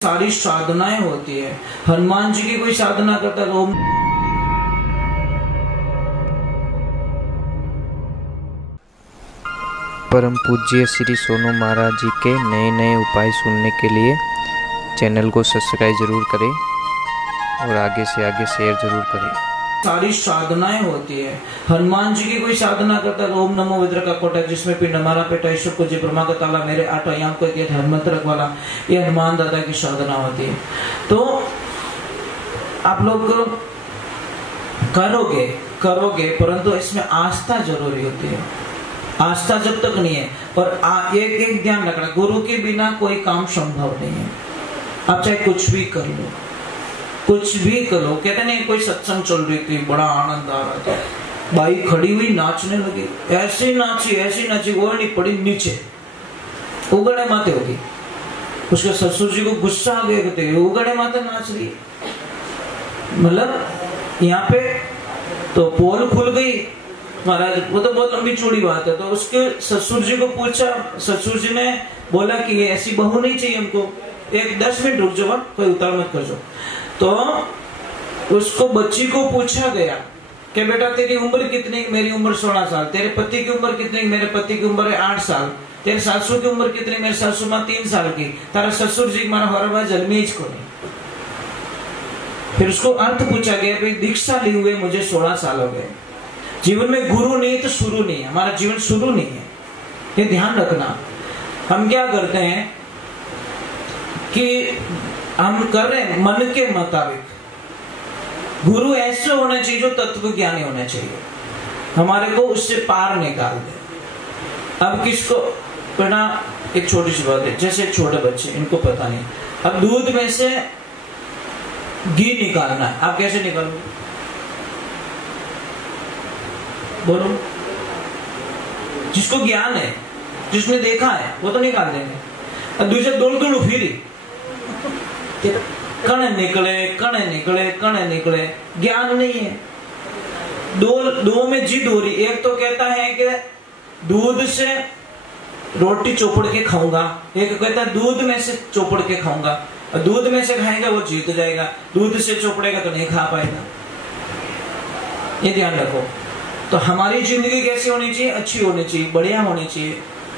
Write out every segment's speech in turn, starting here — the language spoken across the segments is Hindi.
सारी साधनाएं होती है। हनुमान जी की कोई साधना करता तो परम पूज्य श्री सोनू महाराज जी के नए नए उपाय सुनने के लिए चैनल को सब्सक्राइब जरूर करें और आगे से आगे शेयर जरूर करें। सारी साधनाएं होती है। हनुमान जी की कोई साधना करता तो ओम नमो विद्र का कोटक, जिसमें पिंड हमारा पेट ईश्वर को जी ब्रह्मा का ताला मेरे 8 आयाम को दिया हनुमंत रख वाला, ये हनुमान दादा की साधना होती है। तो आप लोग करोगे परंतु इसमें आस्था जरूरी होती है। आस्था जब तक नहीं है, और एक ध्यान रखना, गुरु के बिना कोई काम संभव नहीं है। आप चाहे कुछ भी कर लो, कुछ भी करो। कहते नहीं, कोई सत्संग चल रही थी, बड़ा आनंद आ रहा था, बाई खड़ी हुई नाचने लगी, ऐसी नाची वो नहीं पड़ी नीचे, उगड़े माते होगी। उसके ससुर जी को गुस्सा आ गया, कहते उगड़े माते नाच रही है। मतलब यहाँ पे तो पोल खुल गई महाराज, वो तो बहुत लंबी चौड़ी बात है। तो उसके ससुर जी को पूछा, ससुर जी ने बोला कि ये ऐसी बहू नहीं चाहिए हमको, एक 10 मिनट रुक जाओ, कोई उतार मत कर जाओ। तो उसको बच्ची को पूछा गया कि बेटा तेरी उम्र कितनी? मेरी उम्र 16 साल। तेरे पति की उम्र कितनी? मेरे पति की उम्र है 8 साल। तेरे सासू की उम्र कितनी? मेरे सासू मां 3 साल की। तारा ससुर जी मारा हरवा जन्मीज को नहीं। फिर उसको अर्थ पूछा गया, भाई दीक्षा ली हुए मुझे 16 साल हो गए, जीवन में गुरु नहीं तो शुरू नहीं है, हमारा जीवन शुरू नहीं है। ये ध्यान रखना। हम क्या करते हैं कि हम कर रहे हैं मन के मुताबिक। गुरु ऐसे होने चाहिए जो तत्व ज्ञानी होने चाहिए, हमारे को उससे पार निकाल दे। अब किसको बेटा, एक छोटी सी बात है, जैसे छोटे बच्चे, इनको पता नहीं, अब दूध में से घी निकालना है, आप कैसे निकालोगे? बोलो। जिसको ज्ञान है, जिसने देखा है, वो तो निकाल देंगे। अब दूसरे दौड़ फिरी, कण निकले, ज्ञान नहीं है। दो में जिद हो रही। एक तो कहता है कि दूध से रोटी चोपड़ के खाऊंगा, एक कहता है दूध में से चोपड़ के खाऊंगा। और दूध में से खाएगा वो जीत जाएगा, दूध से चोपड़ेगा तो नहीं खा पाएगा। ये ध्यान रखो। तो हमारी जिंदगी कैसी होनी चाहिए? अच्छी होनी चाहिए, बढ़िया होनी चाहिए,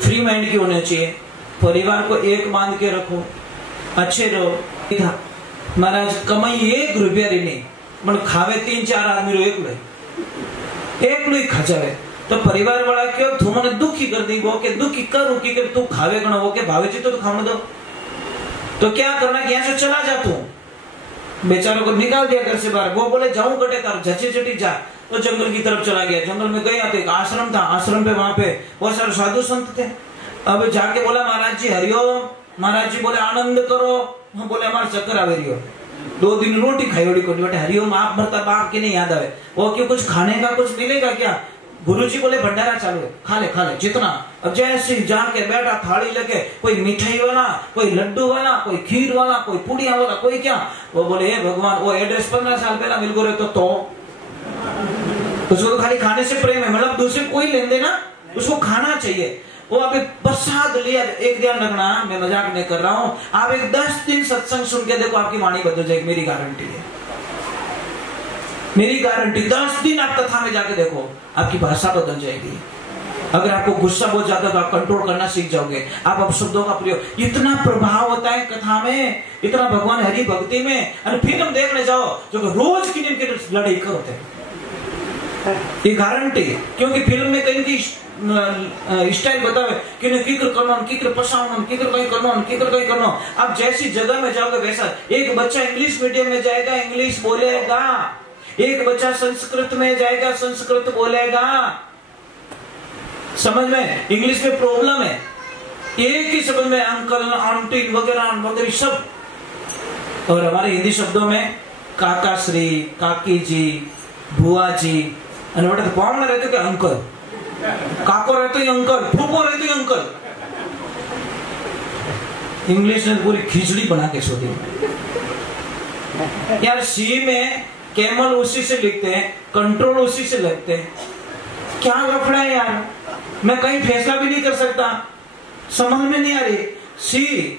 फ्री माइंड की होनी चाहिए। परिवार को एक बांध के रखो, अच्छे रहो। महाराज कमाई 1 रुपया नहीं, मन खावे 3-4 आदमी रो एक लो खा जावे। तो परिवार वाला क्यों तू मैंने दुखी कर दी, वो के दुखी करूं कि तू खावे गणो, वो के भावे जी तो खाने दो। तो क्या करना कि यहाँ से चला जा, तू बेचारों को निकाल दिया घर से बाहर। वो बोले जाऊं कटे तार झचे चटी जा, तो जंगल की तरफ चला गया। जंगल में गया तो एक आश्रम था, आश्रम पे वहां पे बहुत सारे साधु संत थे। अब जाके बोला महाराज जी हरिओम। महाराज जी बोले आनंद करो। हम बोले हमारे चक्कर आवे रही हो, 2 दिन रोटी खाई ओडी कोटी बेटे हरिओम आप भरता बाप के नहीं याद आवे। वो क्यों कुछ खाने का कुछ मिलेगा क्या? गुरुजी बोले भंडारा चालू है, खा ले जितना। अब जैसे जाके बैठा, थाली लगे, कोई मिठाई वाला, कोई लड्डू वाला, कोई खीर वाला, कोई पुड़िया वाला, कोई क्या। वो बोले हे भगवान, वो एड्रेस 15 साल पहला मिल गए तो उसको तो खाली खाने से प्रेम है, मतलब दूसरे कोई लेन देना, उसको खाना चाहिए। वो अभी प्रसाद लिया। एक ध्यान रखना, मैं मजाक नहीं कर रहा हूं, आप एक 10 दिन सत्संग सुन के देखो, आपकी वाणी बदल जाएगी, मेरी गारंटी है, मेरी गारंटी। 10 दिन आप कथा में जाके देखो, आपकी भाषा बदल जाएगी। अगर आपको गुस्सा बहुत ज्यादा तो आप कंट्रोल करना सीख जाओगे। आप अपशब्दों का प्रयोग, इतना प्रभाव होता है कथा में, इतना भगवान हरि भक्ति में। और फिल्म देखने जाओ जो रोज की लड़ाई करते हैं, ये गारंटी। क्योंकि फिल्म में कहीं की स्टाइल बतावे कि किकर करना, किकर पसावना, किकर कहीं करना। अब जैसी जगह में जाओगे वैसा। एक बच्चा इंग्लिश मीडियम में जाएगा, इंग्लिश बोलेगा। एक बच्चा संस्कृत में जाएगा, संस्कृत बोलेगा। समझ में? इंग्लिश में प्रॉब्लम है, एक ही शब्द में अंकल, आंटी वगैरह सब। और हमारे हिंदी शब्दों में काका श्री, काकी जी, बुआ जी, पावना रहते कि अंकल, काको रहते ही अंकल, फूफो रहते ही अंकल। इंग्लिश ने पूरी खिचड़ी बना के छोड़ी यार। सी में कैमल उसी से लिखते हैं, कंट्रोल उसी से लिखते हैं। क्या लफड़ा है यार, मैं कहीं फैसला भी नहीं कर सकता, समझ में नहीं आ रही। सी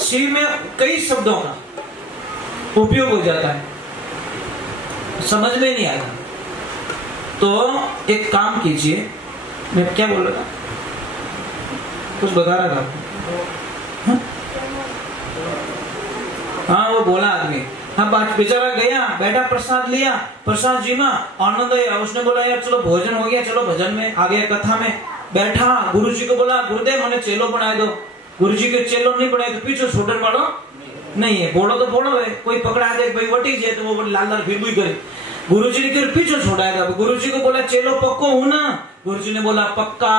सी में कई शब्दों का उपयोग हो जाता है, समझ में नहीं आएगा। तो एक काम कीजिए, मैं क्या बोल रहा था, कुछ बता रहा था आपको। हाँ वो बोला आदमी, हाँ बात बेचारा गया, बैठा, प्रसाद लिया, प्रसाद जी में आनंद आया, उसने बोला यार चलो भोजन हो गया, चलो भजन में आ गया, कथा में बैठा, गुरु जी को बोला गुरुदेव मैंने चेलो बना दो। गुरु जी के चेलो नहीं बनाए तो पीछे छोड़ने वालों नहीं है, बोलो तो बोलो है, कोई पकड़ा दे भाई वटी जाए तो वो लाल लाल फिर भी करे। गुरु जी ने पीछे छोड़ाएगा। गुरु जी को बोला चेलो पक्को हूं ना, गुरु जी ने बोला पक्का।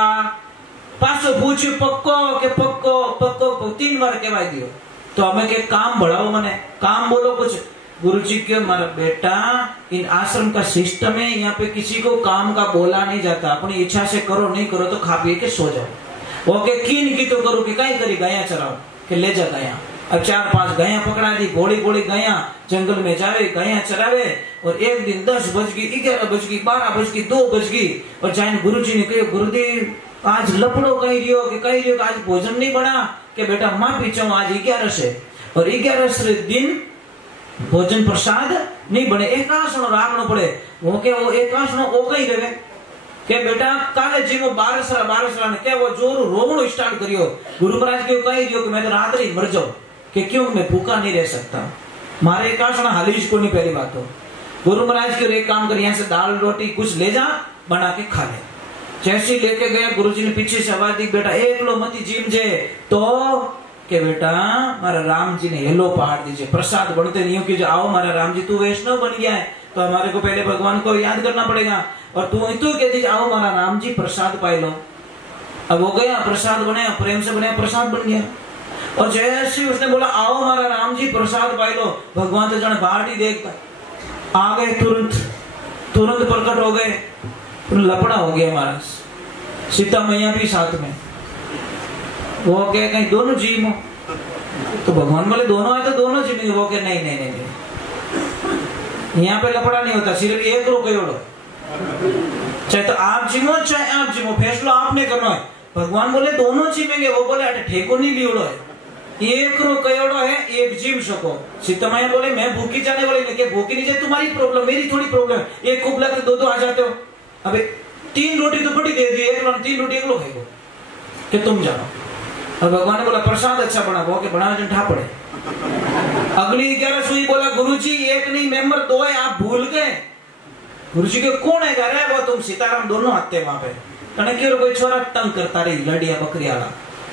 पासो पूछ्યું पक्को के पक्को पक्को 3 बार कहवा दियो। तो हमें के काम बढ़ाओ, मने काम बोलो कुछ। गुरुजी के मारा बेटा इन आश्रम का सिस्टम है, यहाँ पे किसी को काम का बोला नहीं जाता, अपनी इच्छा से करो, नहीं करो तो खा पी के सो जाओ। ओके की तो करो कि कहीं करी गाया चराओ के ले जा गाया। अब 4-5 गाया पकड़ा दी, घोड़ी घोड़ी गाया जंगल में जावे, गाया चरावे। और एक दिन 10 बज गई, 11 बज गई, 12 बज गई, 2 बज गई और जाइन गुरुजी ने कहो गुरुदेव आज लपड़ो कही रियो कि आज भोजन नहीं बना के बेटा माफी चाहूं, आज 11 से और 11 से दिन भोजन प्रसाद नहीं बने, एकासनो राखनो पड़े। वो के वो एकासनो ओ कही रहे के बेटा काले जी वो 12 ने क्या वो जोर रोवणो स्टार्ट करियो। गुरु महाराज के कही रियो कि मैं तो रात ही मर जाऊं, कि क्यों मैं भूखा नहीं रह सकता, मारे एकासना हालीज को नहीं। पहली बात तो गुरु महाराज के एक काम कर, यहाँ से दाल रोटी कुछ ले जा बना के खा ले। जैसे लेके गया गुरुजी ने पीछे से आवाज दी बेटा एक लो मती जीम जे तो के बेटा मारा राम जी ने हेलो पहाड़ दीजिए, प्रसाद बनते नहीं हो कि जो आओ मारा राम जी तू वैष्णव बन गया है तो हमारे को पहले भगवान को याद करना पड़ेगा और तू कह दीजिए आओ मारा राम जी प्रसाद पाए लो। अब हो गया प्रसाद बनाया, प्रेम से बनाया, प्रसाद बन गया। और जैसे उसने बोला आओ मारा राम जी प्रसाद पाए लो, भगवान तो जाने बाहर ही देखता आ गए, तुरंत प्रकट हो गए, लपड़ा हो गया महाराज। सीता मैया भी साथ में, वो कहे कहीं दोनों जीव हो तो भगवान बोले दोनों है तो दोनों जीव। वो कहे नहीं, यहाँ पे लपड़ा नहीं होता, सिर्फ एक रो कयोड़ो, चाहे तो आप जीवो चाहे आप जीवो, फैसला आपने करना है। भगवान बोले दोनों जीवेंगे, वो बोले अरे ठेको नहीं लियोड़ो है, एक रो कयोड़ो है, एक जीव सको। सीता मैया बोले मैं भूखी जाने वाली, भूखी नहीं जाए तुम्हारी प्रॉब्लम, मेरी थोड़ी प्रॉब्लम। एक कुबला तो 2 आ जाते हो, अबे 3 रोटी तो बड़ी दे दी, 3 रोटी एक लोग खाएगो कि तुम जानो। और भगवान ने बोला प्रसाद अच्छा बना, वो के बना ठा पड़े। अगली 11 सुई बोला गुरुजी एक नहीं मेंबर 2 है, आप भूल गए। गुरुजी के कौन है घर है, वो तुम सीताराम दोनों आते वहां पे। कहने क्यों कोई छोरा तंग करता रही लड़िया बकरिया,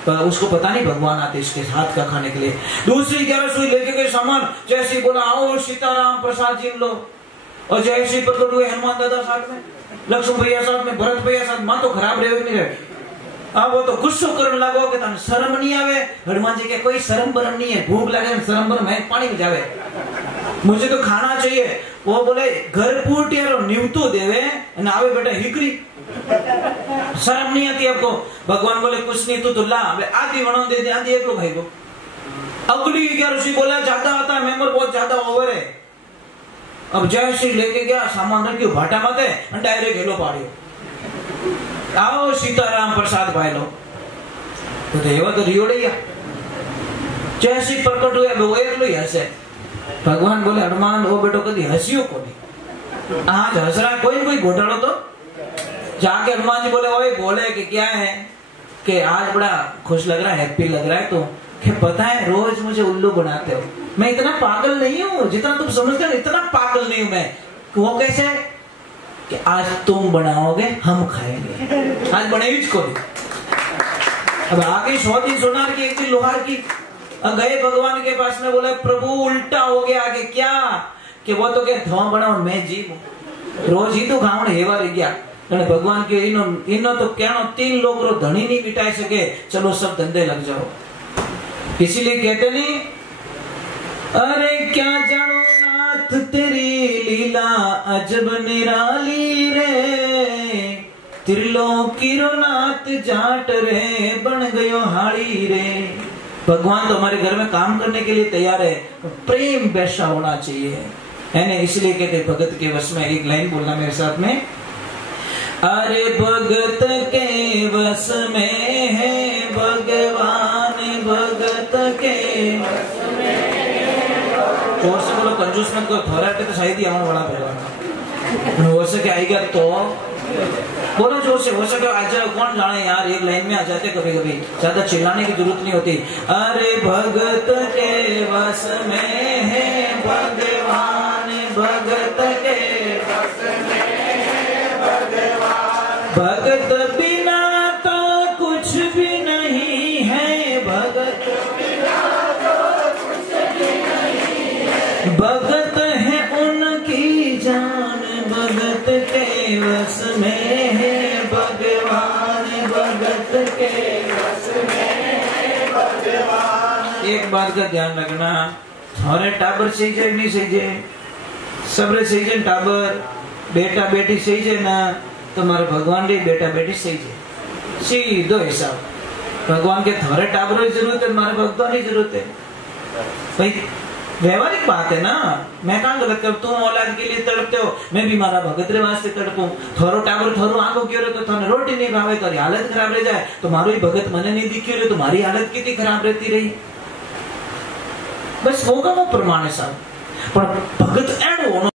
तो उसको पता नहीं भगवान आते इसके हाथ का खाने के लिए। दूसरी 11 सुई लेके गए सामान, जैसे बोला आओ सीताराम प्रसाद जीम लो। और जैसे प्रकट हुए हनुमान दादा साथ में, लक्ष्मण भैया साथ में, भरत भैया साथ, मां तो खराब रहे नहीं रहे। अब वो तो गुस्सो करने लगो कि तने शर्म नहीं आवे। हनुमान जी के कोई शर्म बरम नहीं है, भूख लगे शर्म बरम है, पानी में जावे, मुझे तो खाना चाहिए। वो बोले घर पूटियारो निवतो देवे न आवे बेटा हिकरी, शर्म नहीं आती आपको। भगवान बोले कुछ नहीं तू तो ला, आधी वणो दे दे, आधी एक लोग खाएगो। अगली 11 सी बोला ज्यादा आता है, मेंबर बहुत ज्यादा ओवर है। अब जैसे लेके गया सामान रखियो भाटा माते डायरेक्ट हेलो पाड़ियो, आओ सीताराम प्रसाद पाए लो। तो देवा तो रियोड़िया जैसे प्रकट हुए वो एक लो हंसे। भगवान बोले हनुमान वो बेटो कभी हंसियो को नहीं, आज हंस रहा है कोई घोटालो तो जाके हनुमान जी बोले ओए बोले कि क्या है कि आज बड़ा खुश लग रहा है, हैप्पी लग रहा है। तो क्या पता है रोज मुझे उल्लू बनाते हो, मैं इतना पागल नहीं हूँ जितना तुम समझते हो, इतना पागल नहीं हूँ मैं। वो कैसे कि आज तुम बनाओगे हम खाएंगे, आज बनेगी को। अब आगे 100 दिन सोनार की 1 दिन लोहार की। गए भगवान के पास में, बोले प्रभु उल्टा हो गया आगे क्या कि वो तो क्या धुआं बनाओ मैं जीव, रोज ही तो खावण हेवा रह गया। भगवान के इनो तो क्या 3 लोग रो धनी नहीं बिठाई सके, चलो सब धंधे लग जाओ। इसीलिए कहते नहीं अरे क्या जानो नाथ तेरी लीला अजब निराली रे, त्रिलोकी रो नाथ जाट रे बन गयो हाड़ी रे। भगवान तो हमारे घर में काम करने के लिए तैयार है, प्रेम वैसा होना चाहिए है ना। इसलिए कहते भगत के वश में, एक लाइन बोलना मेरे साथ में, अरे भगत के वश में है भगवान, भगत के जोर से बोलो, कंजूस मत करो, थोड़ा तो शायद ही आने वाला पड़ेगा। हो सके आएगा तो बोलो जोर से, हो सके आज कौन जाने यार, एक लाइन में आ जाते कभी कभी, ज्यादा चिल्लाने की जरूरत नहीं होती। अरे भगत के वश में है भगवान, भगत के वश में है भगवान, भगत बिना तो कुछ भी नहीं है, भगत बिना तो कुछ भी नहीं है, भगत है उनकी जान, भगत के वश में है भगवान, भगत के वश में है भगवान। एक बात का ध्यान रखना, थारे टाबर सही जाए नहीं सही जाए, सबरे सही जाए, टाबर बेटा बेटी सही जाए ना, तुम्हारे भगवान के बेटा बेटी सही जाए, सीधो हिसाब। भगवान के थारे टाबरों की जरूरत है, तुम्हारे भगवान की जरूरत है भाई, व्यवहारिक बात है ना। मैं कहाँ गलत कर, तुम औलाद के लिए तड़पते हो, मैं भी मारा भगत रे वास्ते तड़पूं। थोरो टाबर थोरो आंखों क्यों रे, तो थाने रोटी नहीं खावे, तो हालत खराब रह जाए, तो मारो ही भगत मने नहीं दिखी रे, तुम्हारी हालत कितनी खराब रहती रही। बस होगा वो प्रमाण है साहब, पर भगत एड होना